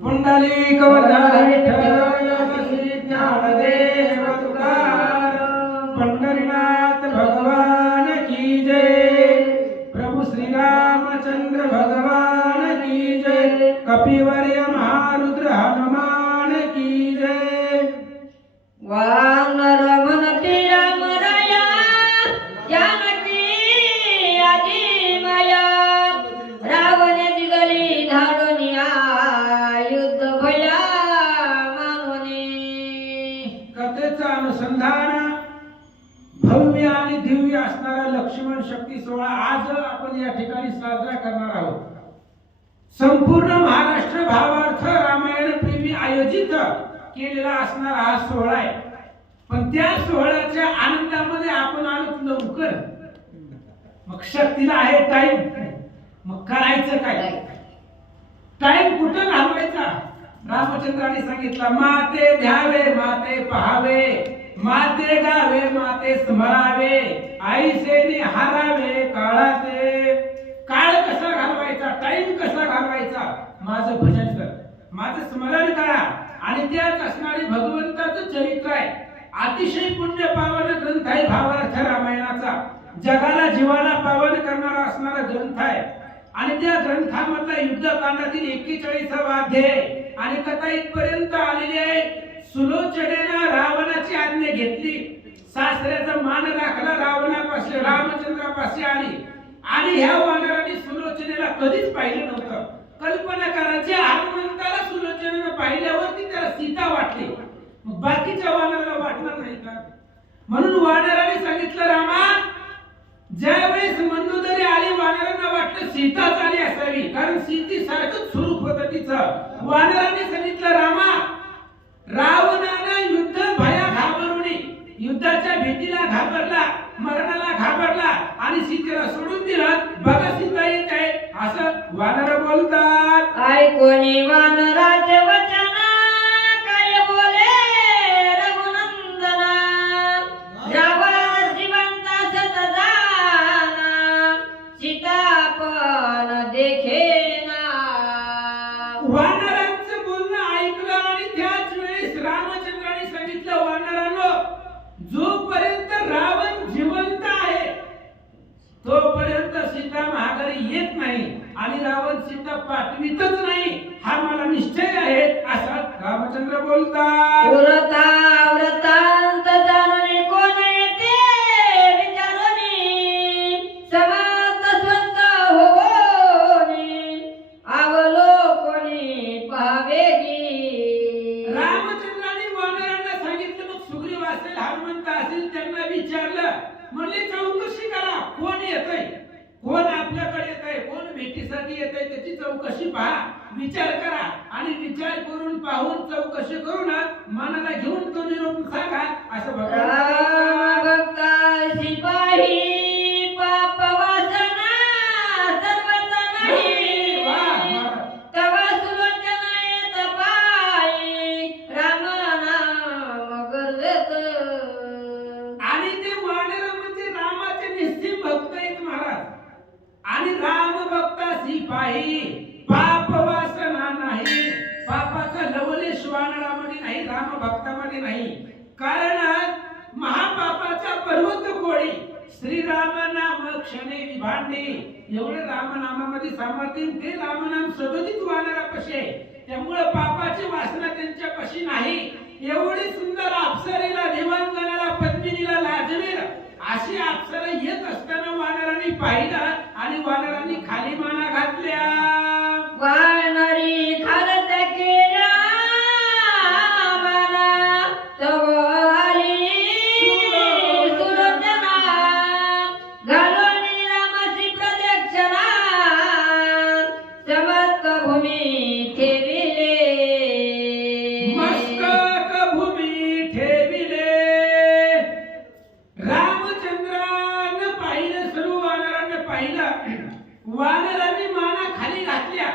पुंडलिक वरदान विठ्ठल श्री ज्ञानदेव तुकाराम पंढरीनाथ भगवान की जय। प्रभु श्री रामचंद्र भगवान की जय। कपिवर्य महारुद्र हनुमान की जय। वानर म्हणती रामराया जानकी आजी माया रावणाची गली धाडूनिया युद्ध भया मानवने। कथेचं अनुसंधान भव्य आणि दिव्य असणारा लक्ष्मण शक्ती सोहळा आज आपण या ठिकाणी साजरा करणार आहोत। संपूर्ण महाराष्ट्र भावार्थ रामायण प्रेमी आयोजित केलेला असणारा हा सोहळा आहे। पण त्या सोहळ्याच्या आनंदामध्ये आपण आलो लवकर, मग शक्तीला आहे टाइम, मग करायचं काय? टाइम कुठं घालवायचा? रामचंद्राने सांगितलं, माते ध्यावे माते पहावे, माते गावे माते स्मरावे, आईसे निहारावे काळाते। काळ कसा घालवायचा, टाइम कसा घालवायचा? माझं भजन कर, माझं स्मरण करा। आणि त्यात असणारे भगवंताचं चरित्र आहे। अतिशय पुण्य पावन ग्रंथ आहे भावार्थ रामायणाचा। जगाला जीवाला पावन करणारा असणारा ग्रंथ आहे। आणि त्या ग्रंथामधला युद्धकांडातील 41वा अध्याय आणि कथा इथपर्यंत आलेली आहे। सुलोचनेनं रावणाची आज्ञा घेतली, सासऱ्याचा मान राखला, रावणापाशी रामचंद्रापाशी आली। आणि ह्या वानराने सुलोचनेला कधीच पाहिलं नव्हतं। कल्पना करायची, हनुमंताला सुलोचनेनं पाहिल्यावरती त्याला सीता वाटली, मग बाकीच्या वानराला वाटणार नाही का? म्हणून वानराने सांगितलं, रामा ज्यावेळेस मंदोदरी आली वानरांना वाटलं सीताच आली असावी, कारण सीती सारखंच स्वरूप होतं तिचं। वानराने सांगितलं, रामा रावणानं युद्ध भया घाबरुनी, युद्धाच्या भीतीला घाबरला, मरणाला घाबरला आणि सीतेला सोडून दिलं, बघा सीता येत आहे असं वानर बोलतात। ऐकोनी वानराचे वचन काय बोले रघुनंदना, रावण जिवंत सत जाना, सीता पण देखेना। वानरांचं बोलणं ऐकलं आणि त्याच वेळेस रामचंद्राने सांगितलं, वानरांनो जोपर्यंत रावण जिवंत आहे तोपर्यंत सीता महागारी येत नाही आणि रावण सीता पाठवितच नाही, हा मला निश्चय आहे असं रामचंद्र बोलतात। वृत्तांत जाणून कोण येते विचारोनी, समात स्वस्त होवोनी, अवलोकनी पाहावेगी। रामचंद्राने वानरांना सांगितलं, मग सुग्रीव असेल, हनुमंत असेल, त्यांना विचारलं, म्हणले चौकशी करा, कोण येतंय, कोण आपल्याकडे येतंय, कोण भेटीसाठी येतंय, त्याची चौकशी पहा, विचार करा। आणि विचार करून पाहून चौकशी करून मनाला घेऊन तो निरोप सांगा असं राम भक्त शिपाही पाप वासना सर्वत नाही, तवा सुलोचना येत पायी, राम नाम गरजेत। आणि ते वानर म्हणजे रामाचे निस्सिम भक्त आहेत महाराज। आणि राम भक्ता सिपाही पाप वासना नाही, पापाचा लवलेश वानरामध्ये नाही, राम भक्तामध्ये नाही। कारण महापापाचा पर्वत कोडी श्रीराम नाम क्षणे विभांडी, एवढे रामनामामध्ये सामर्थ्य ते रामनाम सदोदित वानरापाशी आहे। त्यामुळे पापाची वासना त्यांच्यापाशी नाही। एवढी सुंदर अप्सरेला, दिवाणगणाला, पद्मिनीला लाजवेल अशी अप्सरा येत असताना वानरांनी पाहिलं आणि वानरांनी खाली माना घातल्या। वानरी खालत केला माना, तव आली सुलोचना, घालोनी रामाची प्रदक्षिणा, समस्त भूमी ठेविले, मस्तक भूमी ठेविले। रामचंद्रानं पाहिलं, सर्व वानरांना पाहिलं, वानरांनी माना खाली घातल्या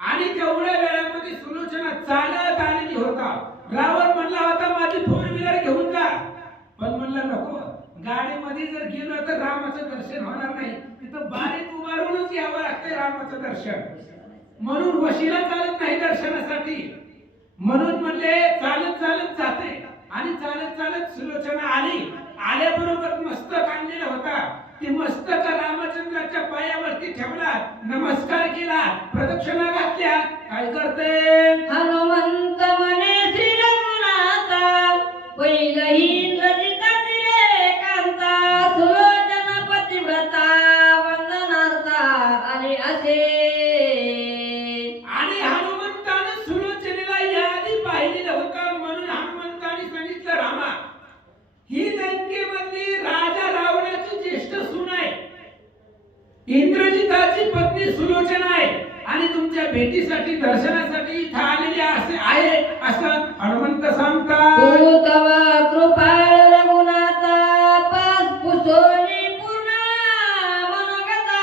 आणि तेवढ्या वेळामध्ये सुलोचना चालत आलेली होता। रावण म्हणला होता माझी 4 व्हीलर घेऊन जा, पण म्हणला नको, गाडीमध्ये जर गेलो तर रामाचं दर्शन होणार नाही, तिथं बारीत उभारूनच यावं लागतंय रामाचं दर्शन, म्हणून वशिला चालत नाही दर्शनासाठी। म्हणून म्हणले चालत चालत जाते आणि चालत चालत सुलोचना आली. आल्याबरोबर मस्तक आणलेला होता. ती मस्तक रामचंद्राच्या पायावरती ठेवला, नमस्कार केला, प्रदक्षिणा घातल्या. काय करते? हनुमंत म्हणे श्री रघुनाथा, पहिलं इंद्रजिताची रे कांता, सुलोचना पतिव्रता वंदनार्था आली असे. आणि हनुमंतानं सुलोचनेला याआधी पाहिलेलं होतं. म्हणून हनुमंताने सांगितलं, रामा, ही लंकेमधली राजा रावणाची ज्येष्ठ सून आहे, इंद्रजिताची पत्नी सुलोचना आहे आणि तुमच्या भेटीसाठी दर्शनासाठी इथं आलेली असे आहे असं हनुमंत सांगतात. तू तव कृपाळ रघुनाथा, पास पुसोली पूर्ण मनोगता,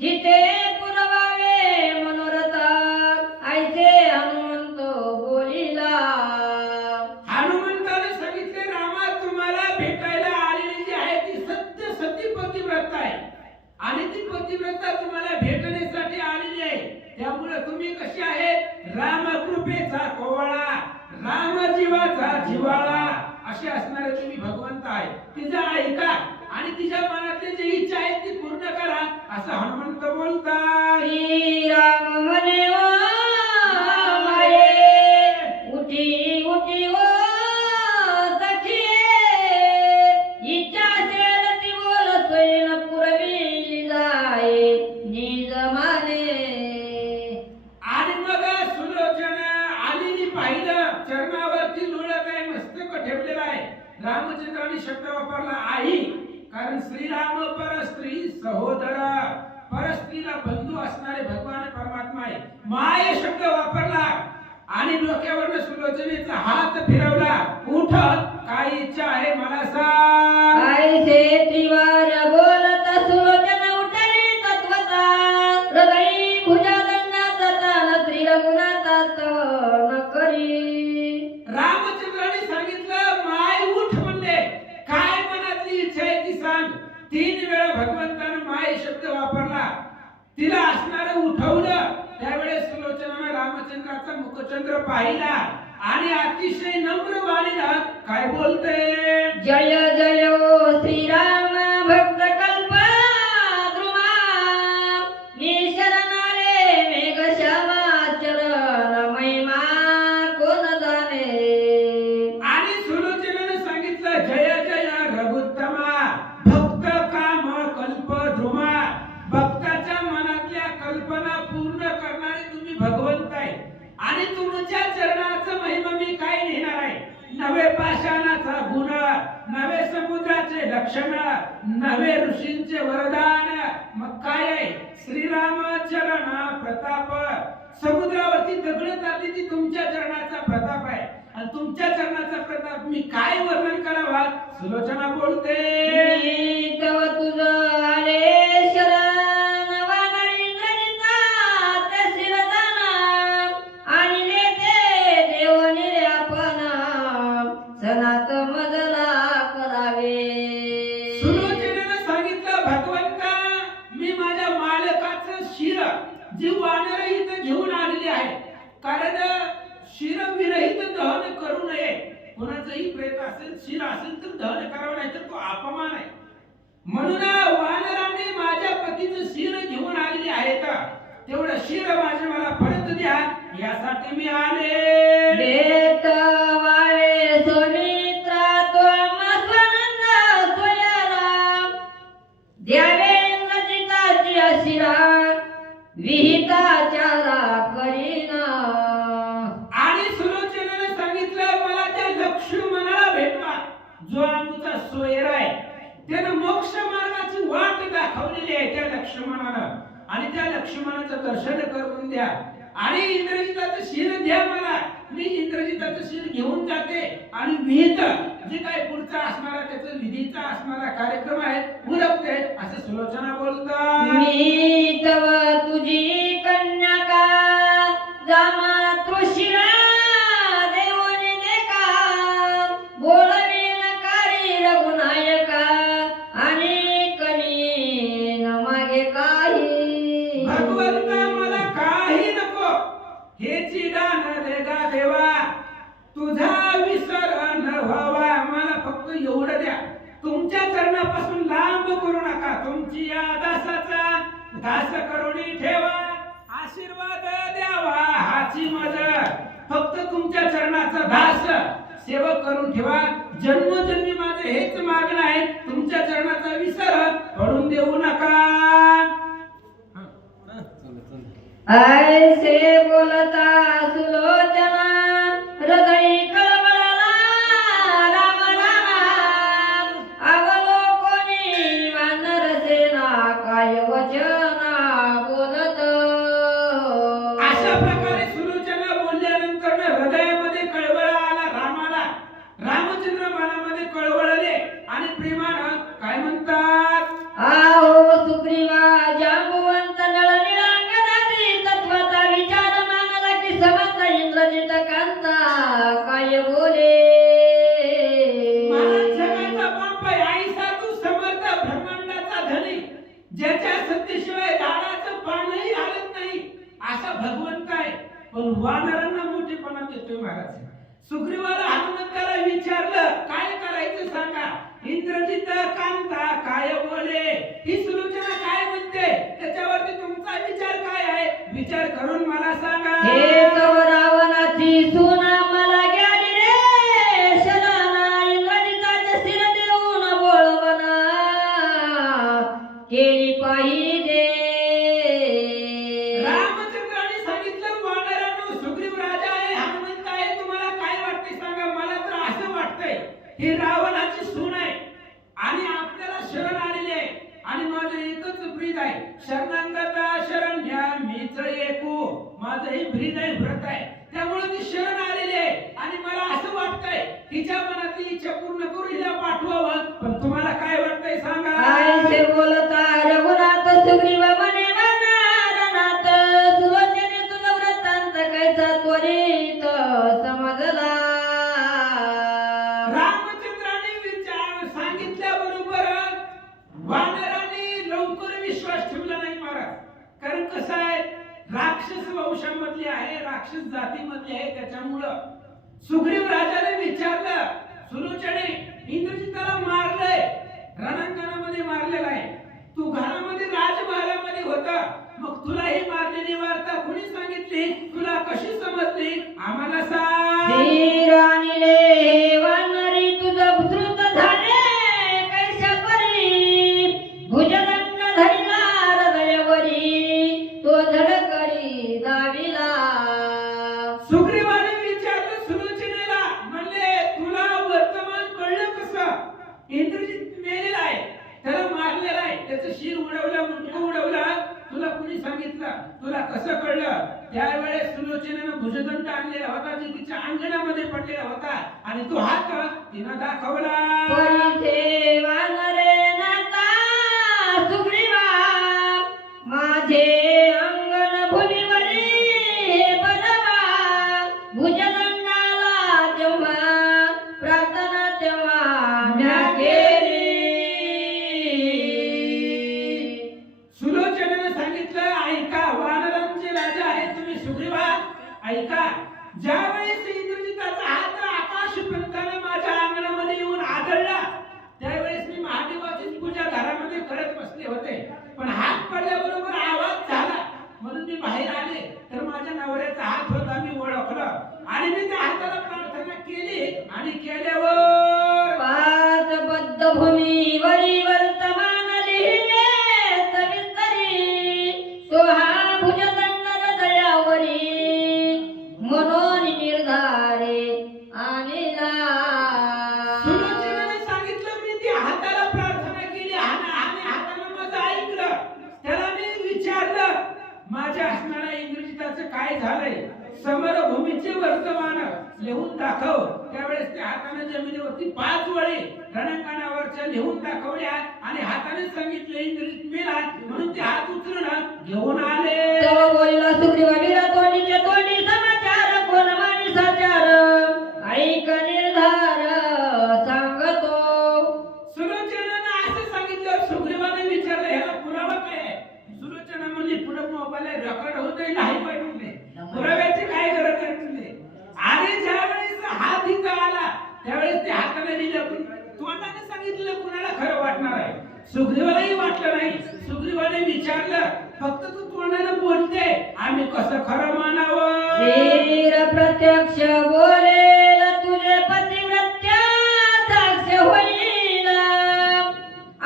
हिते पुरवावे मनोरथ, ऐसे हनुमंत बोलिला. हनुमंताने सांगितले, रामा, तुम्हाला भेटायला आलेली जी आहे ती सत्य सती पतिव्रता आहे आणि ती पतिव्रता तुम्हाला भेटण्यासाठी आलेली आहे. त्यामुळे तुम्ही कशी आहेत? रामकृपेचा कोवळा, रामजीवाचा जिव्हाळा असे असणारे तुम्ही भगवंत आहे. तिचा ऐका आणि तिच्या मनातली जी इच्छा आहे ती पूर्ण करा असं हनुमंत बोलतात. श्रीराम म्हणे ओ माये, उठी उठी ओ सखिये, इच्छा असेल ती बोलतोय न पुरवी जाय निज माने. आणि मग सुलोचना आलेली पाहिलं, चरणावरती लोळत आहे, मस्तक ठेवलेला आहे. रामचंद्राने शब्द वापरला आई, कारण श्रीराम परस्त्री सहोदर, परस्त्रीला बंधू असणारे भगवान परमात्मा आहे. माय शब्द वापरला आणि डोक्यावर सुलोचनेचा हात फिरवला. उठ, काय इच्छा आहे मला सांग. ऐसे त्रिवार बोलत सुलोचना उठली तत्वता, हृदयी भुजदंडाचा तान श्री रघुनाथात न करी. रामचंद्राने सांगितलं, माय उठ म्हणले, काय मनातली इच्छा आहे ती सांग. 3 वेळा भगवंतानं माय शब्द वापरला, तिला असणारं उठवलं. त्यावेळेस सुलोचनाने रामचंद्राचा मुखचंद्र पाहिला आणि अतिशय नम्र वाणीनं काय बोलते? जय जय ओ श्रीराम भक्त कल्प द्रुमा, मी शरणारे मेघ श्यामा चरण महिमा कोण जाणे. आणि सुलोचनाने सांगितलं, जय जय रघुत्तमा, भक्त काम कल्प ध्रुमा, भक्ताच्या मनातल्या कल्पना पूर्ण करणारे तुम्ही भगवंत आहे आणि तुमच्या चरणाचा महिमा मी काय लिहिणार आहे. नवे पाषाणाचा गुण, नवे समुद्राचे लक्षण, नवे ऋषींचे वरदान. मग काय आहे? श्रीराम चरण प्रताप. समुद्रावरती दगड चालली ती तुमच्या चरणाचा प्रताप आहे आणि तुमच्या चरणाचा प्रताप मी काय वर्णन करावा. सुलोचना बोलते, मी तव तुझं आले शरण, वानरी इंद्रजिता ते शिरदाना, आणि नेते देव निर्यापन, सनात मजला करावे. सुलोचनेने सांगितलं, भगवंता, मी माझ्या मालकाचं शिर जी वानर इथं घेऊन आलेली आहे, कारण शिर विरहित दहन करू नये. कोणाचंही प्रेत असेल, शिर असेल तर दहन करावं, नाही तर तो अपमान आहे. म्हणून वानरांनी माझ्या पतीचं शिर घेऊन आलेली आहेत. तेवढं शिर माझे मला परत द्या, यासाठी मी आले. देत वाळे सोमित्रा तो मस्वनंद सोयाला, द्यावे इंद्रजिताची आशिरा, विहिताचारा करीना. आणि सुलोचनेने सांगितलं, मला त्या लक्ष्मणाला भेटवा, जो आमचा सोयर आहे. त्यानं मोक्ष मार्गाची वाट दाखवलेली आहे त्या लक्ष्मणानं, आणि त्या लक्ष्मणाचं दर्शन करून द्या आणि इंद्रजिताचं शिर द्या मला. मी इंद्रजिताचं शिर घेऊन जाते आणि विहित जे काय पुढचा असणारा त्याचा विधीचा असणारा कार्यक्रम आहे उरकते असं सुलोचना बोलतात. मी तव तुझी कन्या जा मातृशिरा, देवोनी देखा बोलवी नकारी रघुनायका, आणि कनी न मागे काही. भगवंता, मला काही नको, हेची दान दे गा देवा, तुझा विसर न व्हावा. मला फक्त एवढं द्या, तुमच्या चरणापासून लांब करू नका. तुमची या दासाचा दास करुणी ठेवा, आशीर्वाद द्यावा हाची मज. फक्त तुमच्या चरणाचा दास सेवक करून ठेवा. जन्मजन्मी माझे हेच मागणं आहे, तुमच्या चरणाचा विसर पडून देऊ नका. ऐसे बोलता सुलोचना, हृदय कळवळला राम राम. अवलोकनी वानर सेना, काय वचना बोलत. अशा प्रकारे सुलोचना बोलल्यानंतर हृदयामध्ये कळवळ आला रामाला. रामचंद्र मनामध्ये कळवळले आणि प्रेमानं काय म्हणतात, आहो सुग्रीवा जांबुवंत नळनिळांगणाची तत्वाचा विचार मानला की समर्थ इंद्रजित कांता काय बोले. मला जगाचा बाप आहे, आईसा तू समर्थ ब्रह्मांडाचा धनी, ज्याच्या सत्तेशिवाय झाडाचं पानही हलत नाही असा भगवंत आहे. पण वानरांना मोठेपणा देतोय महाराज. सुग्रीवाला हनुमंताला विचारलं काय करायचं सांगा. इंद्रजित कांता काय बोले, ही सुलोचना काय म्हणते, त्याच्यावरती तुमचा विचार काय आहे, विचार करून मला सांगा. हे तव रावणाची सुना मला गेली रे शराना, इंद्रजिताचे शिर देऊन बोलवना केली पाहिजे. रामचंद्राने सांगितलं, वानरांनो सुग्रीव राजा आहे, हनुमंत आहे, तुम्हाला काय वाटते सांगा. मला तर असं वाटतंय ही रावणाची सून आहे आणि आपल्याला शरण आलेली आहे आणि माझं एकच ब्रीद आहे, शरणांगता शरण्या मीच एकू. माझं हे ब्रीद आहे, व्रत आहे, त्यामुळे ती शरण आलेली आहे आणि मला असं वाटतंय तिच्या मनातली इच्छा पूर्ण करू हिला पाठवावं. पण तुम्हाला काय वाटतंय सांगा. ऐसे बोलता रघुनाथ सुग्रीव म्हणे वनारनाथ, सुलोचने तुझं वृत्तांत कैसा त्वरित समजला. रामचंद्राने विचार सांगितल्याबरोबर वानरांनी लवकर विश्वास ठेवला नाही महाराज. कारण कसं आहे, राक्षस वंशामधली आहे, राक्षस जातीमधली आहे, त्याच्यामुळं सुग्रीव राजाने विचारलं, सुलोचने इंद्रजिताला मारलंय, रणांगणामध्ये मारलेला आहे, तू घरामध्ये राजमहालामध्ये होता, मग तुला ही मारलेली वार्ता कुणी सांगितली, तुला कशी समजली, आम्हाला सांग. धीर आणिले वानरी तुझं श्रुत झाले कैशा परी, भुजदंड धरिला हृदयावरी तो धडकरी दाविला. सुग्रीवाने विचारलं सुलोचनेला, म्हणले तुला वर्तमान कळलं कसं. इंद्रजित मेलेला आहे, त्याला मारलेला आहे, त्याचं शिर उडवलं, मुंडकं उडवलं, तुला कुणी सांगितलं, तुला कसं कळलं. त्यावेळेस सुलोचनेनं भुजदंड आणलेला होता, जी तिच्या अंगणामध्ये पडलेला होता आणि तो हात तिनं दाखवला. परिसे वानरे नाता सुग्रीवा, माझे अंगण भूमीवरी बलवा. भुजदंडाला तेव्हा प्रार्थना तेव्हा म्या केली. सुलोचनेनं सांगितलं, ऐका वानरांचे राजा आहे तुम्ही सुग्रीवा, ऐका. ज्यावेळेस इंद्रजिताचा हात आकाशपंताने माझ्या अंगणामध्ये येऊन आदळला, त्यावेळेस मी महादेवाची पूजा घरामध्ये करत बसले होते, पण हात पडल्याबरोबर आवाज झाला म्हणून मी बाहेर आले, तर माझ्या नवऱ्याचा हात होता, मी ओळखलं आणि मी त्या हाताला प्रार्थना केली आणि केल्यावर पाच बद्ध भूमीवरी वर्तमान लिहिले सविस्तरी, तो हा भुजदंड हृदयावरी म्हणून निर्धारे आणिला. सुलोचनेने सांगितलं, मी ती हाताला प्रार्थना केली आणि हातानं माझं ऐकलं. त्याला मी विचारलं, माझ्या असणाऱ्या इंद्रजिताचं काय झालंय, समरभूमीचे वर्तमान लिहून दाखव. त्यावेळेस त्या हाताने जमिनीवरती 5 वळी रणांगणावरच्या लिहून दाखवल्या आणि हाताने सांगितलं इंद्रजित मेला, म्हणून ते हात उचलून घेऊन आले. तेव्हा बोलला सुग्रीव वीरा तोंडीचे तोंडी समाचार, कोण माणसाचार ऐक निर्धार सांगतो. सुलोचनेनं असं सांगितलं. सुग्रीवाने विचारलं, ह्याला पुरावा काय आहे. सुलोचना म्हणली, पुढे मोबाईल रेकॉर्ड होतोय नाही पाहिजे, पुराव्याची सुग्रीवालाही वाटलं नाही. सुग्रीवाने विचारलं, फक्त तू तोंडानं बोलते, आम्ही कसं खरं मानावं? वीर प्रत्यक्ष बोलेल तुझे पतिव्रत्या साक्ष होईल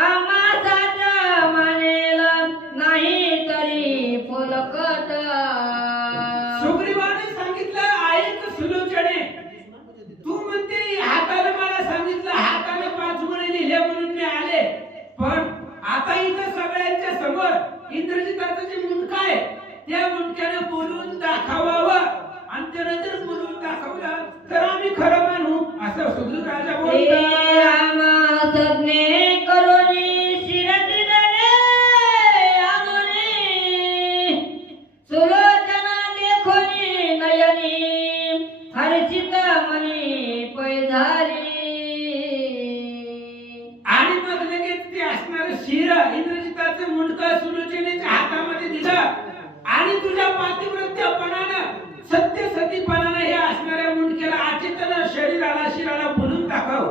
आम्हा साचा मानेल नाही तरी पुलकत. सुग्रीवाने सांगितलं, ऐक सुलोचने, तू म्हणते हाताने मला सांगितलं, हाताने 5 म्हणे लिहिले म्हणून मी आले, पण आता इथं सगळ्यांच्या समोर इंद्रजिताचं जे मुंडकं आहे त्या मुंडक्याने बोलून दाखवावं, आणि त्याने जर बोलून दाखवलं तर आम्ही खरं मानू, असं सुग्रीव राजा बोलतात. आम्हा सज्ञे करोनी शिर दिले आनोनी सुलोचना लेखोनी नयनी हर्षित मनी पैधारी. आणि मग लगेच ते असणारं शिर इंद्रजिताचं मुंडकं सुलोचनेच्या हातामध्ये दिलं, आणि तुझ्या पातिव्रत्यपणानं सत्यसतीपणानं हे असणाऱ्या मुंडक्याला अचेतन शरीराला शिराला बोलून दाखव,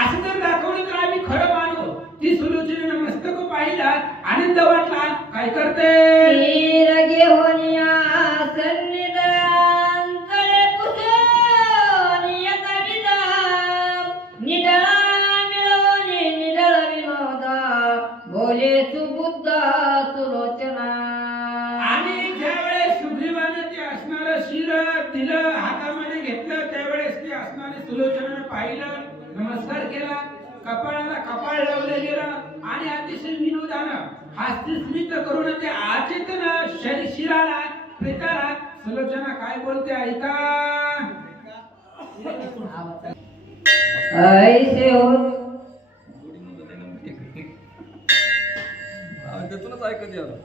असं जर दाखवलं तर आम्ही खरं मानू. ती सुलोचनेनं मस्तक पाहिला, आनंद वाटला. काय करते? शीर घेऊनिया सन्निधान तळे पुसून येता विदा निडळा मिळवणी निडळ विनोदा बोले सुबुद्ध सुलोचना. आणि ज्यावेळेस सुग्रीवाने ते असणारं शिर दिलं, हातामध्ये घेतलं, त्यावेळेस ते असणारे सुलोचनाने पाहिलं, नमस्कार केला, कपाळाला कपाळ लावलं गेलं, आणि अतिशय विनोदानं हास्यस्मित करून ते अचेतन शिराला प्रेताला सुलोचना काय बोलते ऐका. ऐसे हो त्यातूनच ऐकत यावं.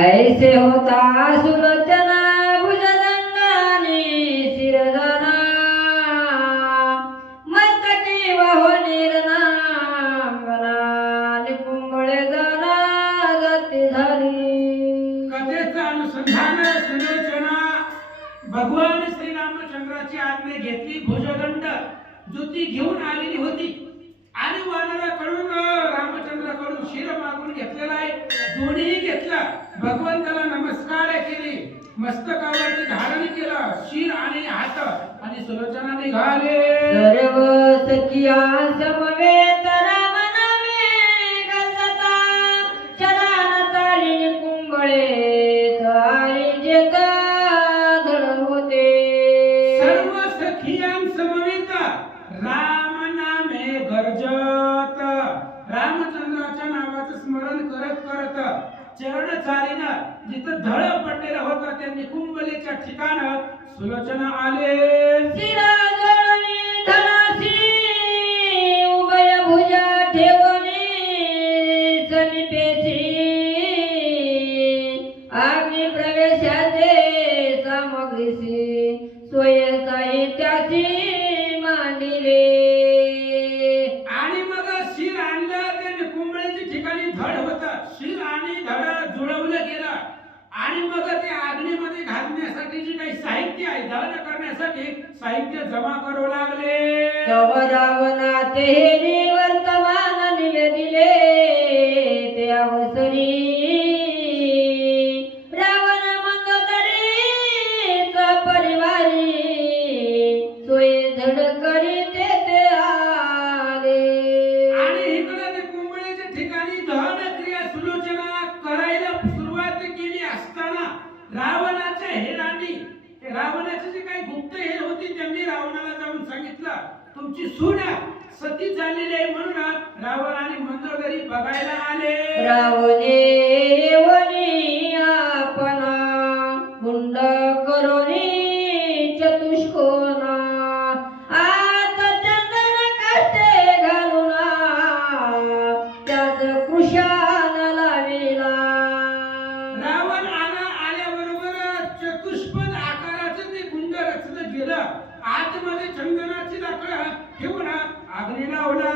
ऐसे होता सुलोचना भुजदंडानी शिरदाना मस्तकी वाहो निर्नांगना निकुंबळे जाना गती झाली. कथेचं अनुसंधान सुलोचना भगवान श्री रामचंद्राची आज्ञा घेतली, भुजदंड जो ती घेऊन आलेली होती, आणि वानराकडून रामचंद्राकडून शिर मागून घेतलेला आहे, दोन्ही घेतला, भगवंताला नमस्कार केले, मस्तकावरती धारण केलं शिर आणि हात, आणि सुलोचना निघाले. सर्व सखिया समवेत राम नामे गजता चरण चालिन कुंबळे तारी जेत धड होते. सर्व सखियांसमवेत राम नामे गर्जत, रामचंद्राच्या नावाचं स्मरण करत करत चरण चालीनं जिथं धड पडलेलं होतं त्या निकुंबलेच्या ठिकाण सुलोचना आले. शिरा जोडणी धडासी उभय भुजा ठेवणी समीपेशी अग्नि प्रवेशाचे सामग्रीशी सोय साहित्याची मांडिले. आणि मग शिर आणलं, त्या निकुंबलेच्या ठिकाणी धड होतं, शिर आणि धड जुळवलं गेलं, आणि मग ते अग्नीमध्ये घालण्यासाठी जे काही साहित्य आहे, दहन करण्यासाठी साहित्य जमा करू लागले. तव रावणाचे हे वर्तमान निवेदिले ते अवसरी रावण मंदोदरी परिवारी सोय धड करी ते आले. आणि इकडे ते कुंबळेच्या ठिकाणी दहन क्रिया सुलोचना करायला सुरुवात केली असताना रावणाच्या हेरांनी, रावणाचे जे काही गुप्त हेर होती, त्यांनी रावणाला जाऊन सांगितलं, तुमची सून सती झालेली आहे, म्हणून रावण आणि मंदोदरी बघायला आले. रावणे वनी आपणा गुंड करोनी चतुष्कोना आत चंदन काष्टे घालूना त्यात कृशान लाविला. रावण आल्याबरोबर चतुष्पद आकाराचं ते गुंड रचलं गेलं, आतमध्ये चंदनाची लाकडं ठेवून अग्नी लावला.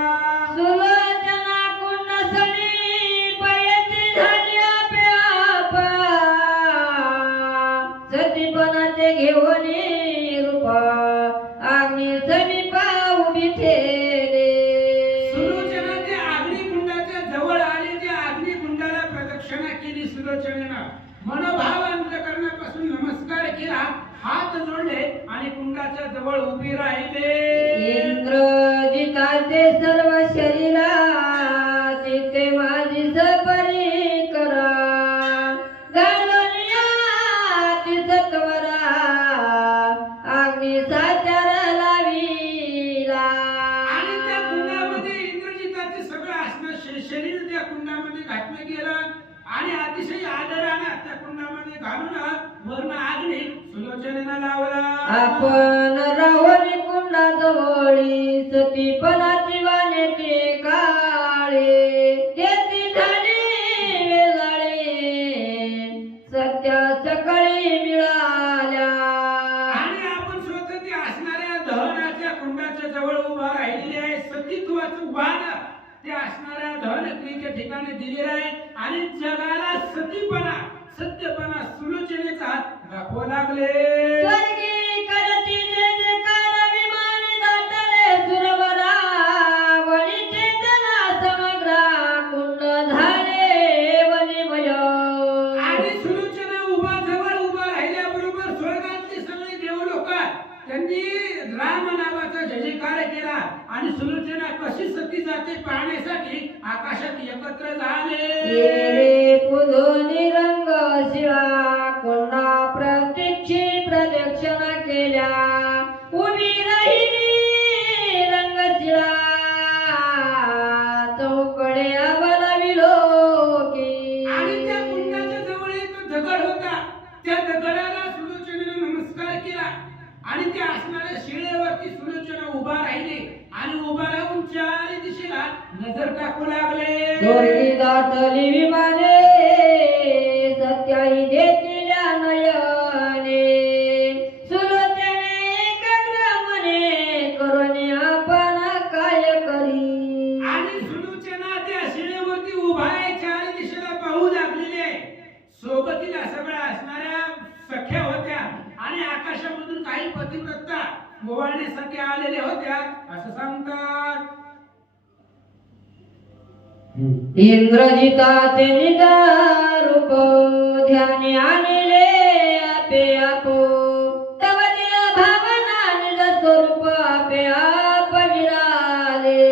सुलोचना कुंडसणी पयती झाली आपा सतीपणाचे घेऊनी रूपा अग्नी समीपा उभी ठेले. सुलोचनाचे अग्नी जवळ उभी राहिले. इंद्रजिताचे सर्व शरीराचे ते माझी सपरी करा घालूनिया ती सत्वरा अग्नी साचार लाविला. आणि त्या कुंडामध्ये इंद्रजिताचे सगळं असणं शरीर त्या कुंडामध्ये घातलं गेलं आणि अतिशय आदरानं त्या कुंडामध्ये घालून वर्ण अग्नी सुलोचनेनं लावला. आपण राहुनी कुंडाजवळी सतीपणाची वाणे ते काळे तेथी झाली वेजाळे सत्या सकाळी मिळाल्या. आणि आपण स्वतः ते असणाऱ्या दहनाच्या कुंडाच्या जवळ उभा राहिलेले आहे. सतीत्वाचं वाण ते असणाऱ्या दहन क्रियेच्या ठिकाणी दिलेलं आहे आणि जगाला सतीपणा सत्यपणा सुलोचनेचा हात दाखवू लागले. स्वर्गी करती जय जयकार विमानी दाटले सुरवरा वनी चेतना समग्रा कुंड झाले वनिमय. आणि सुलोचना जवळ उभा राहिल्याबरोबर स्वर्गातले सगळे देवलोक त्यांनी राम नावाचा जयकार केला आणि सुलोचना कशी सती जाते पाहण्यासाठी आकाशात एकत्र झाले. येरे पुजोनी रंग शिळा कुंडा प्रत्यक्षी प्रदक्षिणा केल्या उभी राहिली रंगशिळा चौकडे अबलाविलो की. आणि त्या कुंडाच्या जवळ एक दगड होता. त्या दगडाला सुलोचनेने नमस्कार केला आणि त्या असणाऱ्या शिळेवरती सुलोचना उभा राहिली आणि उभा राहून चारी दिशेला नजर टाकू लागले. स्वर्गी दाटली विमाने सत्याही देतील्या नयने सुलोचने एकाग्र मने करुणी आपण काय करी. आणि सुलोचना त्या शिळेवरती उभा आहे. चारी दिशेला पाहू लागलेली आहे. सोबतीला सगळ्या असणाऱ्या सख्या होत्या आणि आकाशामधून काही पतिव्रता गोवाळण्यासाठी आलेल्या होत्या असं सांगतात. इंद्रजिताचे निदारूप ध्यानी आणले आपे आपो तव देह भावना निज स्वरूप आपे आप विराले.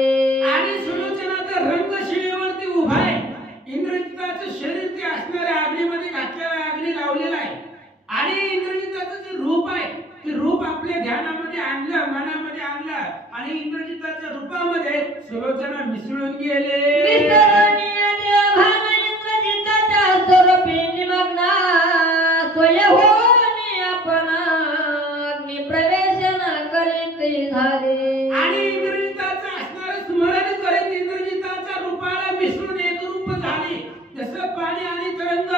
आणि सुलोचनाचा रंग शिळेवरती उभा आहे. इंद्रजिताचं शरीर ते असणाऱ्या अग्नीमध्ये घातलेलं अग्नी लावलेलं आहे आणि इंद्रजिताचं जे रूप आहे ते रूप आपल्या ध्यानामध्ये आणलं मनामध्ये आणलं आणि इंद्रजिताच्या रूपामध्ये सुलोचना मिसळून गेले. विसरणीय देवभान इंद्रजिताच्या स्वरूपी निमग्ना स्वयंहोनी आपण अग्नी प्रवेशन करीत झाले. आणि इंद्रजिताचं असणारं स्मरण करत इंद्रजिताच्या रूपाला मिसळून एक रूप झाले. जसं पाणी आणि तरंग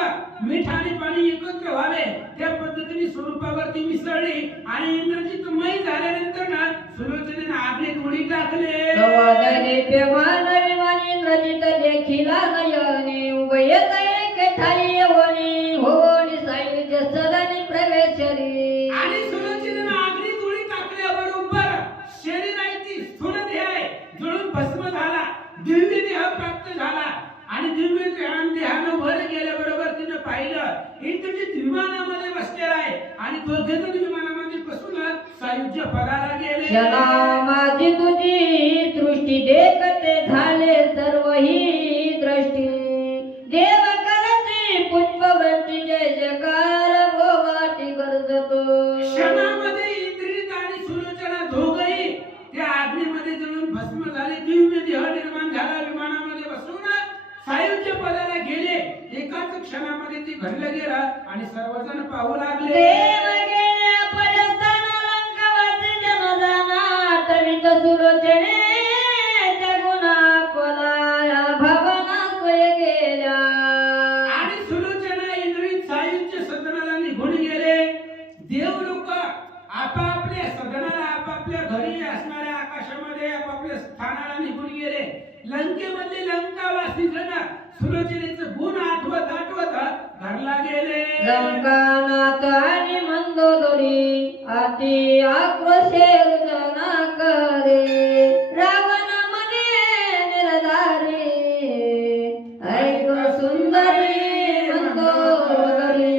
मीठ आणि पाणी एकत्र व्हावे त्या पद्धतीने स्वरूपावरती मिसळली आणि इंद्रजित मय झाल्यानंतर ना सुलोचनेने अग्नीत उडी टाकले. देवान विमानी इंद्रजित देखिला नयने उभयत एक ठाई यवनी होनी सायुज सदनी प्रवेशरी. आणि सुलोचनेने अग्नीत उडी टाकल्याबरोबर शरीर आहे ती स्थूल देह आहे जळून भस्म झाला. दिव्य देह प्राप्त झाला आणि दिव्य देहानं वर गेल्याबरोबर तिने पाहिलं इंद्रजित विमानामध्ये बसलेला आहे आणि दोघे जण विमानामध्ये बसून सायुज्य पदाला गेले. क्षणा माझी तुझी दृष्टी देखते झाले सर्व ही दृष्टी देव करते पुष्पवृष्टी जय जयकार गोवाटी गरजतो. क्षणामध्ये इंद्रित आणि सुलोचना दोघही त्या अग्नीमध्ये जळून भस्म झाले. दिव्य देह निर्माण झाला. विमानामध्ये बसून सायुज्य पदाला गेले. एकाच क्षणामध्ये ती घडलं गेलं आणि सर्वजण पाहू लागले. देव गेले परस्थान लंकावासी जनजाना तवित सुलोचने जगुना कोलाया भवना सोय गेल्या. आणि सुलोचना इंद्रित सायुज्य सदनाला निघून गेले. देव लोक आपापल्या सदनाला आपापल्या घरी असणाऱ्या आकाशामध्ये आपापल्या स्थानाला निघून गेले. लंकेमधले लंकावासी जण सुलोचनेचं गुण आठवत घरला गेले. लंकानाथ आणि मंदोदरी अति आक्रोशे रुजना करे रावण मने निरधारे ऐक सुंदरी मंदोदरी.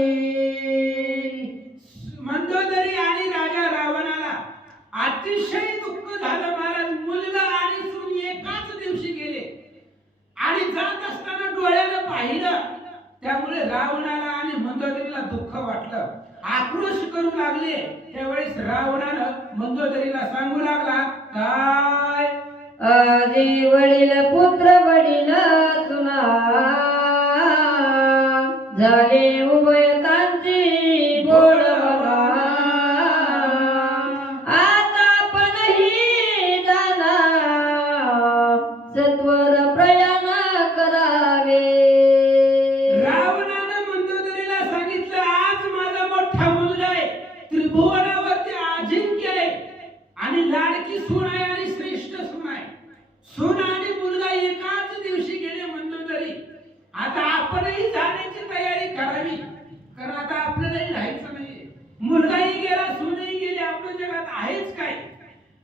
मंदोदरी आणि राजा रावणाला आक्रोश करू लागले त्यावेळेस रावणानं मंदोदरीला सांगू लागला काय आधी वडील पुत्र वडील तुला झाले उभयतांची बोलवला आता पणही जाणार सत्वर प्रयाण करावे रावणानं मंदोदरीला सांगितलं आज माझा मोठा मुलगा आहे त्रिभुवनावरती अजिंक्य आहे आणि लाडकी सून आहे आणि श्रेष्ठ सून आहे सून आणि मुलगा एकाच दिवशी गेले मंदोदरी आता आपणही जाण्याची तयारी करावी कारण आता आपल्यालाही राहायचं नाहीये मुलगाही गेला सूनही गेली आपल्या जगात आहेच काय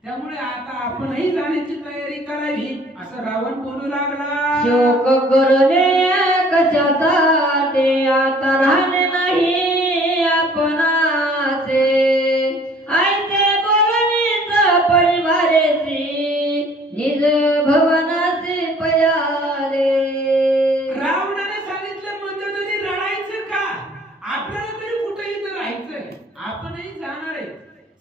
त्यामुळे आता आपणही जाण्याची तयारी करावी असं रावण बोलू लागला शोक करणे कशाचा ते आता राहणे नाही आपणाचे आयते बोलवीत परिवारेची निज भवनाचे पयारे रावणाने सांगितलं मंदोदरी रडायचं का आपल्याला तरी कुठे इथं राहायचंय आपणही जाणार आहे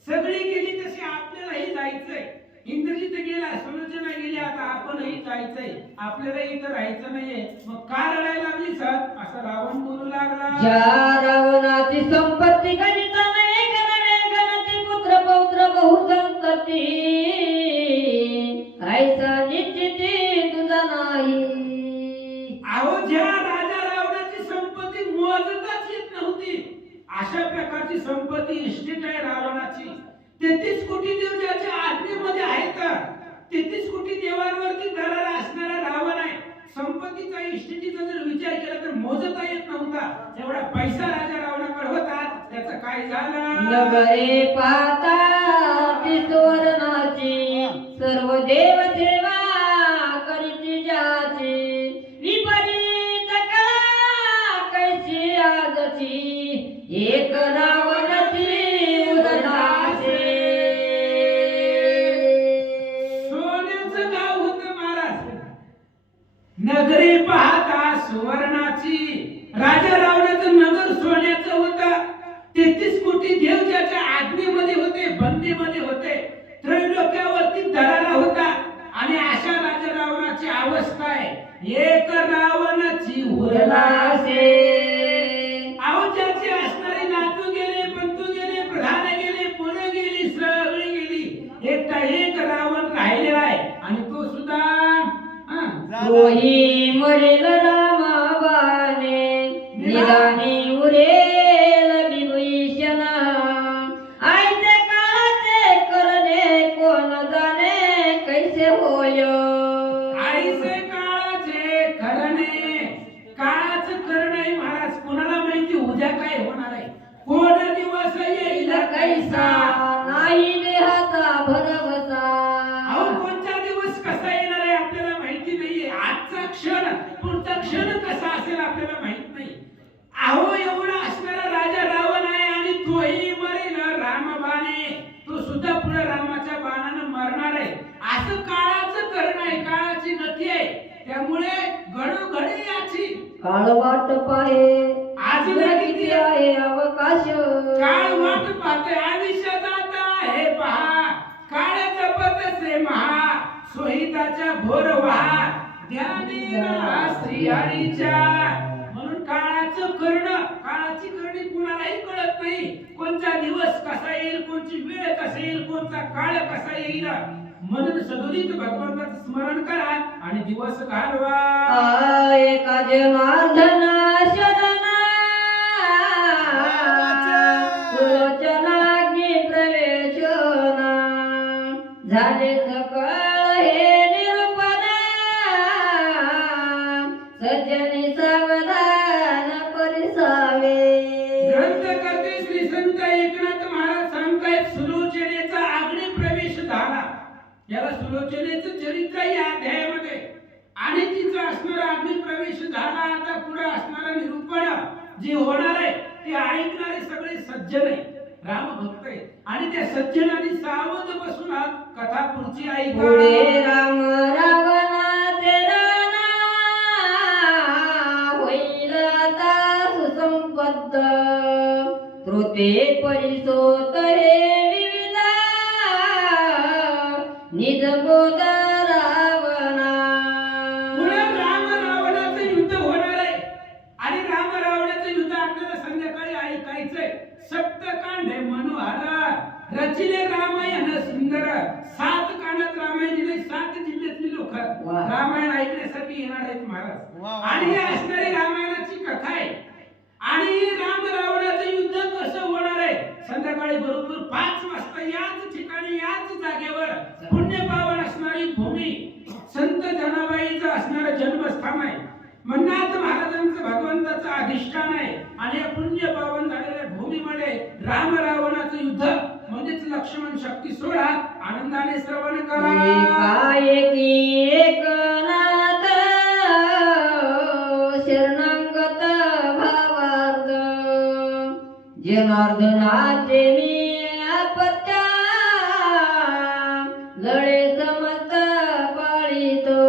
सगळी गेली तशी आपल्यालाही जायचंय इंद्रजित गेला सुलोचना गेली आता आपणही जायचंय आपल्याला इथं राहायचं नाहीये मग का रडायला लागली सर असं रावण बोलू लागला ज्या रावणाची संपत्ती गणित नाही गणने गणती पुत्र पौत्र बहुसंतती ऐसा निश्चिती तुझा नाही अहो ज्या राजा रावणाची संपत्ती मोजताच येत नव्हती अशा प्रकारची संपत्ती इष्टिट आहे रावणाची 33 कोटी देव ज्याच्या आज्ञेमध्ये आहेत 33 कोटी देवांवरती धरारा असणारा रावण आहे संपत्तीचा इष्टिटीचा जर विचार केला तर मोजता येत नव्हता एवढा पैसा राजा रावणाकडे होता त्याचं काय झालं नगरे पाहता ती सुवर्णाची सर्व देव सेवा करीती ज्याची विपरीत कळा कैसी आजची एक रावणाची उदनाचे सोन्याचं गाव होतं महाराज नगरी पाहता सुवर्णाची राजा रावणाचं नगर सोन्याचं होतं 33 कोटी देव ज्याच्या आज्ञेमध्ये होते बंदीमध्ये होते त्रैलोक्यावरती धरारा होता आणि अशा राजा रावणाची अवस्था आहे एक रावणाची उरलासे अहो ज्याची असणारी नातू गेले पंतू गेले प्रधान गेले पुणे गेली सगळी गेली एकटा एक रावण राहिलेला आहे आणि तो सुद्धा तोही मरेल रामाबाने निदानी उरेल विभीषणा आयते काळाचे करणे कोण जाणे कैसे होय आईचे काळाचे करणे काळाचं करणे महाराज कोणाला माहिती उद्या काय होणार आहे कोण दिवस येईल कैसा नाही देहाचा भरवसा अहो कोणता दिवस कसा येणार आहे आपल्याला माहिती नाहीये आजचा क्षण पुढचा क्षण कसा असेल आपल्याला माहित नाही अहो एवढा असणारा राजा रावण आहे आणि तोही मरेल रामबाणे तो सुद्धा पुढे रामाच्या बाणानं मरणार आहे असं काळाचं करण आहे काळाची गती आहे त्यामुळे घडोघडी याची काळ वाट पाहे आज किती आहे अवकाश काळ वाट पाहते आयुष्य जाता हे पहा काळ जपत से महा सोहिताच्या भोर वहा ध्यानी श्री हरीच्या म्हणून काळाचं करणं काळाची करणी कुणालाही कळत नाही कोणता दिवस कसा येईल कोणची वेळ कसा येईल कोणता काळ कसा येईल म्हणून सदोदित भगवंताचं स्मरण करा आणि दिवस घालवा एका जनार्दन शरणा सुलोचनाग्नी प्रवेशना झाले सकळ हे निरूपणा सज्जनी सावधान परिसावे ग्रंथकर्ते श्री संत एकनाथ महाराज सांगतायत सुलोचनेचा अग्नी प्रवेश झाला याला सुलोचनेचं चरित्र या अध्यायामध्ये आणि तिचा असणारा अग्नी प्रवेश झाला आता पुढे असणारा निरूपण जे होणार आहे ते ऐकणारे सगळे सज्जन आहे राम भक्त आहे आणि त्या सज्जनांनी सावध बसून कथा पुढची पुढे ऐका राम रावणाचे राणा होईल आता सुसंपद्ध कृते परिसोत हे विविधा निज बोध रावणा. पुढे राम रावणाचं युद्ध होणार आहे आणि राम रावणाचं युद्ध आपल्याला संध्याकाळी ऐकायचंय. सप्तकांड मनोहर रचिले रामायण सुंदर. 7 कांडात रामायण दिले. 7 जिल्ह्यातली लोक वा. रामायण ऐकण्यासाठी येणार आहेत महाराज. वा, वा. आणि ही असणारी रामायणाची कथा आहे. आणि राम रावणाचं युद्ध कसं होणार आहे संध्याकाळी बरोबर 5 वाजता याच ठिकाणी याच जागेवर पुण्य पावन असणारी भूमी संत जनाबाईचं असणारं जन्मस्थान आहे. मन्नाथ महाराजांचं भगवंताचं अधिष्ठान आहे. आणि या पुण्य पावन झालेल्या भूमीमध्ये राम रावणाचं युद्ध म्हणजेच लक्ष्मण शक्ती सोहळा आनंदाने श्रवण करा. एकाएकी एकनाथ शरणागत भावार्थ जनार्दनाचे मी अपत्या लढे समत पाळीतो.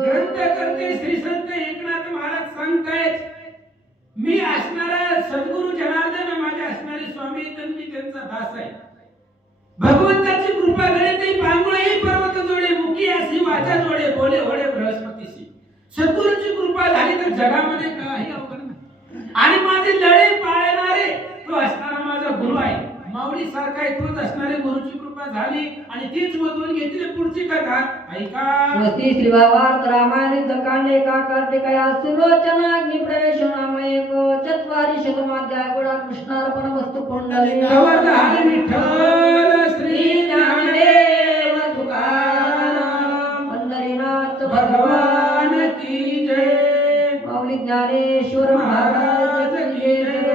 ग्रंथकर्ते श्री संत एकनाथ महाराज सांगतायत मी असणारा सद्गुरु जनार्दन माझे असणारे स्वामी तर मी त्यांचा दास आहे. भगवंताची कृपा घडे ते पांगुळे पर्वत जोडे मुखी अशी वाचा जोडे बोले होडे बृहस्पतीशी. सद्गुरूची कृपा झाली तर जगामध्ये काही अवघड नाही. आणि माझे लढे पाळणारे तो असणारा माझा गुरु आहे. माऊली सारखा आहे तोच असणारे गुरुची कृपा झाली आणि तीच मधून घेतली पुढची कथा ऐका. स्वस्ती श्री भावार्थ रामायण कांडे का कार्तिक या सुलोचना अग्नि प्रवेश नाम एक चत्वारी शतमाध्याय गुणा कृष्णार्पण वस्तु पुंडली हरी विठ्ठल श्री ज्ञानदेव तुकाराम पंढरीनाथ भगवान की जय. माऊली ज्ञानेश्वर महाराज की जय.